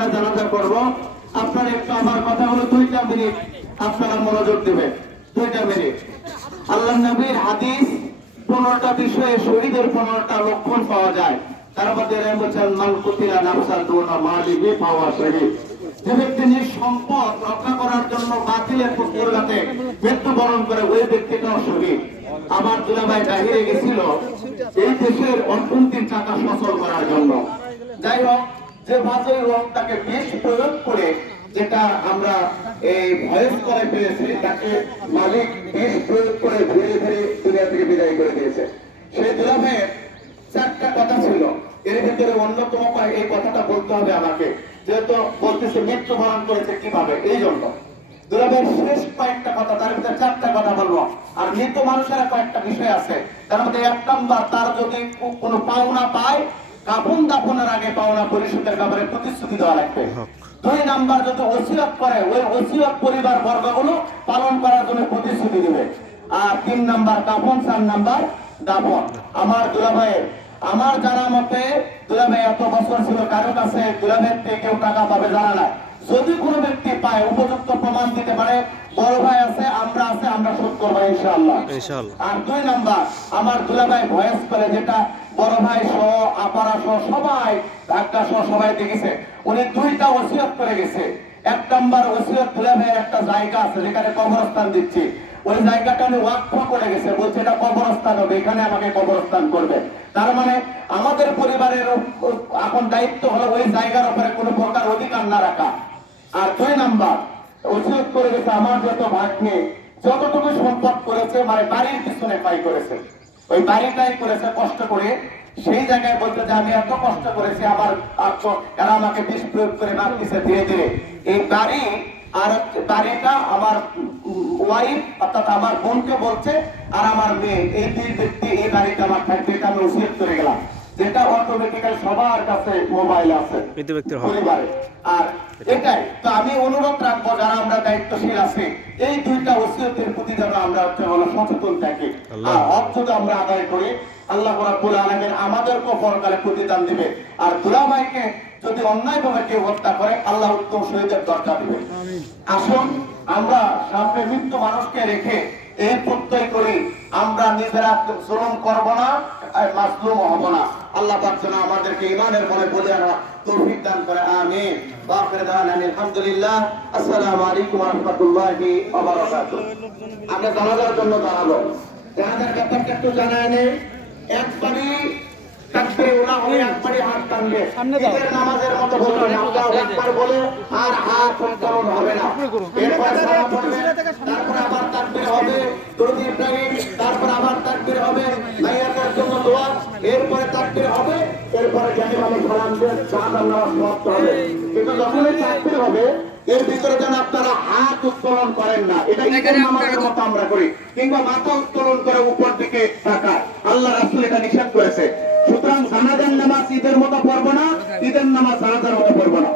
আমরা জানাজা করব আপনারা একটু আমার কথাগুলো দুইটা মিনিট। আপনারা মনোযোগ দেবেন। দুইটা মিনিট। আল্লাহ নবীর হাদিস পনেরোটা বিষয়ে শহীদের পনেরোটা লক্ষণ পাওয়া যায়। মধ্যে বলছেন মালিবি পাওয়া শহীদ। যে ব্যক্তি নিজ সম্পদ রক্ষা করার জন্য বাতিলের প্রতিরোধে মৃত্যুবরণ করে ওই ব্যক্তিটাও শহীদ। আমার বাহিরে গেছিল। এই দেশের অর্থনীতির টাকা সচল করার জন্য। যাই হোক যে হোক তাকে বিষ প্রয়োগ করে, যেটা আমরা এই ভয়েস করে পেয়েছি, তাকে মালিক বিষ প্রয়োগ করে ধীরে ধীরে দুনিয়া থেকে বিদায় করে দিয়েছে। সেই দুলাভাইয়ের চারটা কথা ছিল। এর ভিতরে অন্যতম এই কথাটা বলতে হবে আমাকে। যেহেতু বলতেছে মৃত্যুবরণ করেছে কীভাবে, এই জন্য। দুলাভাইয়ের শেষ কয়েকটা কথা, তার ভিতরে চারটা কথা বলব। আর মৃত মানুষের কয়েকটা বিষয় আছে। তার মধ্যে এক নম্বর, তার যদি কোনো পাওনা পায় কাপন দাপনের আগে পাওনা পরিশোধের ব্যাপারে প্রতিশ্রুতি দেওয়া লাগবে। দুই নাম্বার যদি ওসিয়ত করে ওই ওসিয়ত পরিবার বর্গগুলো পালন করার জন্য প্রতিশ্রুতি দিবে। আর তিন নাম্বার কাপন চার নাম্বার দাপন আমার দুলাভাইয়ের আমার জানা মতে দুলাভাই এত বছর ছিল কারও কাছে দুলাভাইয়ের থেকে কেউ টাকা পাবে জানা নাই। যদি কোনো ব্যক্তি পায় উপযুক্ত প্রমাণ দিতে পারে বড় ভাই আছে আমরা আছে আমরা শোধ করব ইনশাআল্লাহ। আর দুই নাম্বার আমার দুলাভাই ভয়েস করে যেটা বড় ভাই সহ আপারা সহ সবাই, ধাক্কা সহ সবাই দেখেছে। উনি দুইটা ওসিয়ত করে গেছে। এক নাম্বার ওসিয়ত দুলাভাইয়ের একটা জায়গা আছে যেখানে কবরস্থান দিচ্ছি। ওই জায়গাটা উনি ওয়াকফ করে গেছে, বলছে এটা কবরস্থান হবে, এখানে আমাকে কবরস্থান করবে তার মানে আমাদের পরিবারের এখন দায়িত্ব হলো ওই জায়গার উপরে কোনো প্রকার অধিকার না রাখা। আর দুই নাম্বার, ওসিয়ত করে গেছে, আমার যত ভাগ্নে, যতটুকু সম্পদ করেছে মানে বাড়ির পিছনে পাই করেছে। ওই বাড়িটাই করেছে কষ্ট করে, সেই জায়গায় বলতে যে আমি এত কষ্ট করেছি, আমার এরা আমাকে বিষ প্রয়োগ করে মারতেছে ধীরে ধীরে। এই বাড়ি আর বাড়িটা আমার ওয়াইফ অর্থাৎ আমার বোনকে বলছে, আর আমার মেয়ে, এই দুই ব্যক্তি এই বাড়িটা আমার থাকবে, এটা আমি উচিত করে গেলাম। যেটা অটোমেটিক্যাল সবার কাছে মোবাইল আছে। মৃত ব্যক্তির পরিবারে। আর এটাই। তো আমি অনুরোধ রাখব যারা আমরা দায়িত্বশীল আছি এই দুইটা ওসিয়তের প্রতি যেন আমরা হচ্ছে হলো সচেতন থাকি। আর হক যদি আমরা আদায় করি আল্লাহ রাব্বুল আলামিন আমাদেরকে পরকালে প্রতিদান দিবে। আর দুলাভাইকে যদি অন্যায়ভাবে কেউ হত্যা করে আল্লাহ উত্তম শহীদের দরজা দিবে। আসুন আমরা সামনে মৃত্যু মানুষকে রেখে এই প্রত্যয় করি আমরা নিজেরা শ্রম করব না আর মাসলুম হব না। আল্লাহ পাক যেন আমাদেরকে ইমানের বলে বলে আনা তৌফিক দান করে আমিন। বাকির দান আলহামদুলিল্লাহ। আসসালামু আলাইকুম ওয়া রাহমাতুল্লাহি ওয়া বারাকাতুহু। আমরা জানাজার জন্য দাঁড়াবো। জানাজার ব্যাপারটা একটু জানায় নেই। একবারই তাকবীরে ওলা হয়ে একবারই হাত টানবে। ঈদের নামাজের মতো বলবে না আল্লাহু আকবার বলে আর হাত উত্তোলন হবে না। এরপর সালাম পড়বে তারপর আবার তাকবীর হবে দরুদ ইব্রাহিম তারপর আবার তাকবীর হবে মাইয়াতের জন্য দোয়া এরপরে তাকবীর হবে এরপরে জানি আমি সালাম দিয়ে জাহাজ নামাজ সমাপ্ত হবে। কিন্তু যখনই তাকবীর হবে এর ভিতরে যেন আপনারা হাত উত্তোলন করেন না। এটা ঈদের নামাজের মতো আমরা করি। কিংবা মাথা উত্তোলন করে উপর দিকে তাকায়। আল্লাহ রাসূল এটা নিষেধ করেছে। সুতরাং জানাজার নামাজ ঈদের মতো পড়ব না ঈদের নামাজ জানাজার মতো পড়ব না।